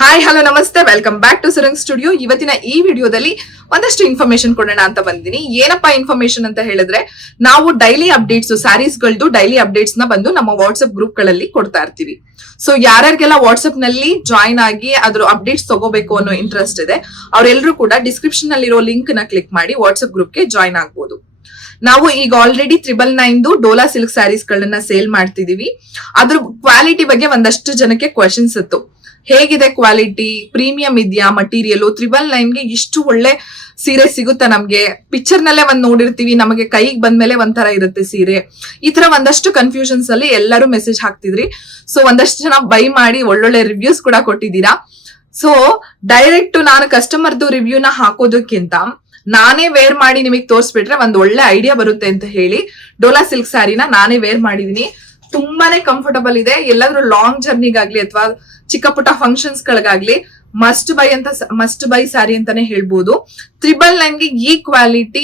Hi hello ನಮಸ್ತೆ, welcome back to ಸುರಂಗ್ studio. ಇವತ್ತಿನ ಈ ವಿಡಿಯೋದಲ್ಲಿ ಒಂದಷ್ಟು ಇನ್ಫಾರ್ಮೇಶನ್ ಕೊಡೋಣ ಅಂತ ಬಂದಿನಿ. ಏನಪ್ಪಾ ಇನ್ಫಾರ್ಮೇಶನ್ ಅಂತ ಹೇಳಿದ್ರೆ, ನಾವು ಡೈಲಿ ಅಪ್ಡೇಟ್ಸ್, ಸ್ಯಾರೀಸ್ ಗಳದ್ದು ಡೈಲಿ ಅಪ್ಡೇಟ್ಸ್ ನ ಬಂದು ನಮ್ಮ ವಾಟ್ಸ್ಆಪ್ ಗ್ರೂಪ್ ಗಳಲ್ಲಿ ಕೊಡ್ತಾ ಇರ್ತೀವಿ. ಸೊ ಯಾರ್ಯಾರಿಗೆಲ್ಲ ವಾಟ್ಸ್ಆಪ್ ನಲ್ಲಿ ಜಾಯಿನ್ ಆಗಿ ಅದ್ರ ಅಪ್ಡೇಟ್ಸ್ ತಗೋಬೇಕು ಅನ್ನೋ ಇಂಟ್ರೆಸ್ಟ್ ಇದೆ, ಅವರೆಲ್ಲರೂ ಕೂಡ ಡಿಸ್ಕ್ರಿಪ್ಷನ್ ನಲ್ಲಿರೋ ಲಿಂಕ್ ನ ಕ್ಲಿಕ್ ಮಾಡಿ ವಾಟ್ಸ್ಆಪ್ ಗ್ರೂಪ್ಗೆ ಜಾಯಿನ್ ಆಗ್ಬೋದು. ನಾವು ಈಗ ಆಲ್ರೆಡಿ 999 ಡೋಲಾ ಸಿಲ್ಕ್ ಸ್ಯಾರೀಸ್ ಗಳನ್ನ ಸೇಲ್ ಮಾಡ್ತಿದೀವಿ. ಅದ್ರ ಕ್ವಾಲಿಟಿ ಬಗ್ಗೆ ಒಂದಷ್ಟು ಜನಕ್ಕೆ ಕ್ವಶನ್ಸ್ ಇತ್ತು. ಹೇಗಿದೆ ಕ್ವಾಲಿಟಿ, ಪ್ರೀಮಿಯಂ ಇದೆಯಾ ಮಟೀರಿಯಲ್, 999ಗೆ ಇಷ್ಟು ಒಳ್ಳೆ ಸೀರೆ ಸಿಗುತ್ತಾ ನಮ್ಗೆ? ಪಿಕ್ಚರ್ ನಲ್ಲೇ ಒಂದ್ ನೋಡಿರ್ತೀವಿ, ನಮಗೆ ಕೈಗೆ ಬಂದ್ಮೇಲೆ ಒಂಥರ ಇರುತ್ತೆ ಸೀರೆ. ಈ ತರ ಒಂದಷ್ಟು ಕನ್ಫ್ಯೂಷನ್ಸ್ ಅಲ್ಲಿ ಎಲ್ಲರೂ ಮೆಸೇಜ್ ಹಾಕ್ತಿದ್ರಿ. ಸೊ ಒಂದಷ್ಟು ಜನ ಬೈ ಮಾಡಿ ಒಳ್ಳೊಳ್ಳೆ ರಿವ್ಯೂಸ್ ಕೂಡ ಕೊಟ್ಟಿದ್ದೀರಾ. ಸೊ ಡೈರೆಕ್ಟ್ ನಾನು ಕಸ್ಟಮರ್ದು ರಿವ್ಯೂನ ಹಾಕೋದಕ್ಕಿಂತ ನಾನೇ ವೇರ್ ಮಾಡಿ ನಿಮಗೆ ತೋರಿಸ್ಬಿಟ್ರೆ ಒಂದ್ ಒಳ್ಳೆ ಐಡಿಯಾ ಬರುತ್ತೆ ಅಂತ ಹೇಳಿ ಡೋಲಾ ಸಿಲ್ಕ್ ಸ್ಯಾರಿನ ನಾನೇ ವೇರ್ ಮಾಡಿದೀನಿ. ತುಂಬಾನೇ ಕಂಫರ್ಟಬಲ್ ಇದೆ. ಎಲ್ಲಾದ್ರೂ ಲಾಂಗ್ ಜರ್ನಿಗಾಗ್ಲಿ ಅಥವಾ ಚಿಕ್ಕ ಪುಟ್ಟ ಫಂಕ್ಷನ್ಸ್ ಗಳಿಗಾಗ್ಲಿ ಮಸ್ಟ್ ಬೈ ಸ್ಯಾರಿ ಅಂತಾನೆ ಹೇಳ್ಬೋದು. 999ಗೆ ಈ ಕ್ವಾಲಿಟಿ,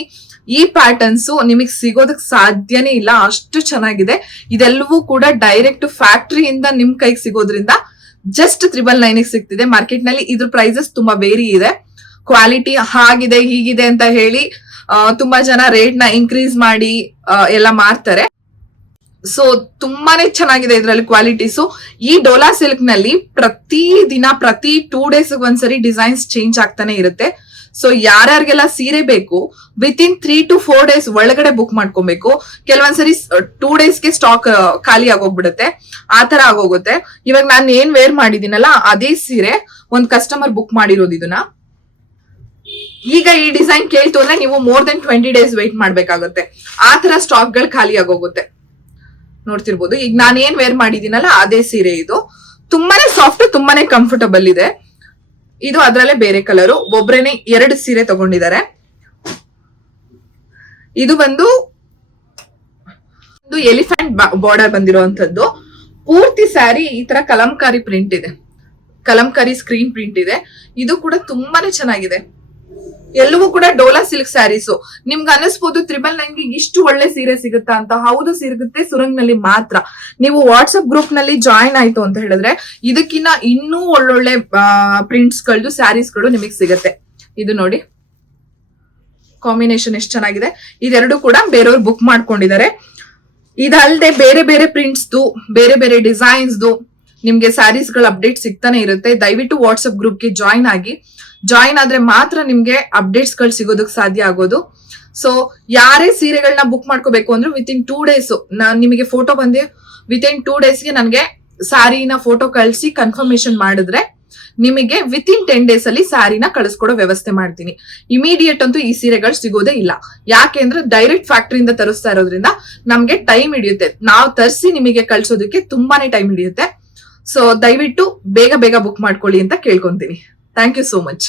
ಈ ಪ್ಯಾಟರ್ನ್ಸ್ ನಿಮಗೆ ಸಿಗೋದಕ್ ಸಾಧ್ಯನೇ ಇಲ್ಲ, ಅಷ್ಟು ಚೆನ್ನಾಗಿದೆ. ಇದೆಲ್ಲವೂ ಕೂಡ ಡೈರೆಕ್ಟ್ ಫ್ಯಾಕ್ಟರಿಯಿಂದ ನಿಮ್ ಕೈಗೆ ಸಿಗೋದ್ರಿಂದ ಜಸ್ಟ್ 999ಗೆ ಸಿಗ್ತಿದೆ. ಮಾರ್ಕೆಟ್ ನಲ್ಲಿ ಇದ್ರ ಪ್ರೈಸಸ್ ತುಂಬಾ ವೇರಿ ಇದೆ. ಕ್ವಾಲಿಟಿ ಹಾಗಿದೆ ಹೀಗಿದೆ ಅಂತ ಹೇಳಿ ತುಂಬಾ ಜನ ರೇಟ್ ನ ಇನ್ಕ್ರೀಸ್ ಮಾಡಿ ಎಲ್ಲ ಮಾರ್ತಾರೆ. ಸೊ ತುಂಬಾನೇ ಚೆನ್ನಾಗಿದೆ ಇದರಲ್ಲಿ ಕ್ವಾಲಿಟೀಸು. ಈ ಡೋಲಾ ಸಿಲ್ಕ್ ನಲ್ಲಿ ಪ್ರತಿ 2 ಡೇಸ್ ಒಂದ್ಸರಿ ಡಿಸೈನ್ಸ್ ಚೇಂಜ್ ಆಗ್ತಾನೆ ಇರುತ್ತೆ. ಸೊ ಯಾರ್ಯಾರಿಗೆಲ್ಲ ಸೀರೆ ಬೇಕು ವಿತಿನ್ 3 to 4 ಡೇಸ್ ಒಳಗಡೆ ಬುಕ್ ಮಾಡ್ಕೊಬೇಕು. ಕೆಲವೊಂದ್ಸರಿ 2 ಡೇಸ್ಗೆ ಸ್ಟಾಕ್ ಖಾಲಿ ಆಗೋಗ್ಬಿಡುತ್ತೆ, ಆತರ ಆಗೋಗುತ್ತೆ. ಇವಾಗ ನಾನು ಏನ್ ವೇರ್ ಮಾಡಿದೀನಲ್ಲ ಅದೇ ಸೀರೆ ಒಂದ್ ಕಸ್ಟಮರ್ ಬುಕ್ ಮಾಡಿರೋದು. ಇದನ್ನ ಈಗ ಈ ಡಿಸೈನ್ ಕೇಳ್ತು ಅಂದ್ರೆ ನೀವು ಮೋರ್ ದೆನ್ 20 ಡೇಸ್ ವೇಟ್ ಮಾಡ್ಬೇಕಾಗುತ್ತೆ. ಆತರ ಸ್ಟಾಕ್ ಗಳು ಖಾಲಿ ಆಗೋಗುತ್ತೆ. ನೋಡ್ತಿರ್ಬೋದು, ಈಗ ನಾನು ಏನ್ ವೇರ್ ಮಾಡಿದೀನಲ್ಲ ಅದೇ ಸೀರೆ. ಇದು ತುಂಬಾನೇ ಸಾಫ್ಟ್, ತುಂಬಾನೇ ಕಂಫರ್ಟಬಲ್ ಇದೆ. ಇದು ಅದ್ರಲ್ಲೇ ಬೇರೆ ಕಲರು. ಒಬ್ರೇನೆ 2 ಸೀರೆ ತಗೊಂಡಿದ್ದಾರೆ. ಇದು ಬಂದು ಎಲಿಫೆಂಟ್ ಬಾರ್ಡರ್ ಬಂದಿರುವಂತದ್ದು. ಪೂರ್ತಿ ಸ್ಯಾರಿ ಈ ತರ ಕಲಂಕಾರಿ ಪ್ರಿಂಟ್ ಇದೆ, ಕಲಂಕಾರಿ ಸ್ಕ್ರೀನ್ ಪ್ರಿಂಟ್ ಇದೆ. ಇದು ಕೂಡ ತುಂಬಾನೇ ಚೆನ್ನಾಗಿದೆ. ಎಲ್ಲವೂ ಕೂಡ ಡೋಲಾ ಸಿಲ್ಕ್ ಸ್ಯಾರೀಸು. ನಿಮ್ಗೆ ಅನಿಸ್ಬೋದು 999ಗೆ ಇಷ್ಟು ಒಳ್ಳೆ ಸೀರೆ ಸಿಗುತ್ತಾ ಅಂತ. ಹೌದು, ಸಿಗುತ್ತೆ. ಸುರಂಗ್ ನಲ್ಲಿ ಮಾತ್ರ. ನೀವು ವಾಟ್ಸ್ಆಪ್ ಗ್ರೂಪ್ ನಲ್ಲಿ ಜಾಯಿನ್ ಆಯ್ತು ಅಂತ ಹೇಳಿದ್ರೆ ಇದಕ್ಕಿನ್ನ ಇನ್ನೂ ಒಳ್ಳೊಳ್ಳೆ ಪ್ರಿಂಟ್ಸ್ ಗಳದ್ದು ಸ್ಯಾರೀಸ್ ಗಳು ನಿಮಗೆ ಸಿಗುತ್ತೆ. ಇದು ನೋಡಿ, ಕಾಂಬಿನೇಷನ್ ಎಷ್ಟು ಚೆನ್ನಾಗಿದೆ. ಇದೆರಡು ಕೂಡ ಬೇರೆಯವ್ರು ಬುಕ್ ಮಾಡ್ಕೊಂಡಿದ್ದಾರೆ. ಇದಲ್ಲದೆ ಬೇರೆ ಬೇರೆ ಪ್ರಿಂಟ್ಸ್ದು, ಬೇರೆ ಬೇರೆ ಡಿಸೈನ್ಸ್ದು ನಿಮ್ಗೆ ಸ್ಯಾರೀಸ್ ಗಳ ಅಪ್ಡೇಟ್ ಸಿಗ್ತಾನೆ ಇರುತ್ತೆ. ದಯವಿಟ್ಟು ವಾಟ್ಸ್ಆಪ್ ಗ್ರೂಪ್ಗೆ ಜಾಯಿನ್ ಆಗಿ. ಜಾಯಿನ್ ಆದ್ರೆ ಮಾತ್ರ ನಿಮ್ಗೆ ಅಪ್ಡೇಟ್ಸ್ ಗಳು ಸಿಗೋದಕ್ಕೆ ಸಾಧ್ಯ ಆಗೋದು. ಸೊ ಯಾರೇ ಸೀರೆಗಳನ್ನ ಬುಕ್ ಮಾಡ್ಕೋಬೇಕು ಅಂದ್ರೆ ವಿತಿನ್ 2 ಡೇಸ್ ನಿಮಗೆ ಫೋಟೋ ಬಂದು ವಿತಿನ್ 2 ಡೇಸ್ಗೆ ನನಗೆ ಸ್ಯಾರಿನ ಫೋಟೋ ಕಳಿಸಿ ಕನ್ಫರ್ಮೇಶನ್ ಮಾಡಿದ್ರೆ ನಿಮಗೆ ವಿತಿನ್ 10 ಡೇಸ್ ಅಲ್ಲಿ ಸ್ಯಾರಿನ ಕಳಿಸ್ಕೊಡೋ ವ್ಯವಸ್ಥೆ ಮಾಡ್ತೀನಿ. ಇಮಿಡಿಯೇಟ್ ಅಂತೂ ಈ ಸೀರೆಗಳು ಸಿಗೋದೇ ಇಲ್ಲ. ಯಾಕೆಂದ್ರೆ ಡೈರೆಕ್ಟ್ ಫ್ಯಾಕ್ಟರಿಯಿಂದ ತರಿಸ್ತಾ ಇರೋದ್ರಿಂದ ನಮ್ಗೆ ಟೈಮ್ ಹಿಡಿಯುತ್ತೆ. ನಾವು ತರಿಸಿ ನಿಮಗೆ ಕಳ್ಸೋದಕ್ಕೆ ತುಂಬಾನೇ ಟೈಮ್ ಹಿಡಿಯುತ್ತೆ. ಸೊ ದಯವಿಟ್ಟು ಬೇಗ ಬೇಗ ಬುಕ್ ಮಾಡ್ಕೊಳ್ಳಿ ಅಂತ ಕೇಳ್ಕೊಂತೀನಿ. Thank you so much.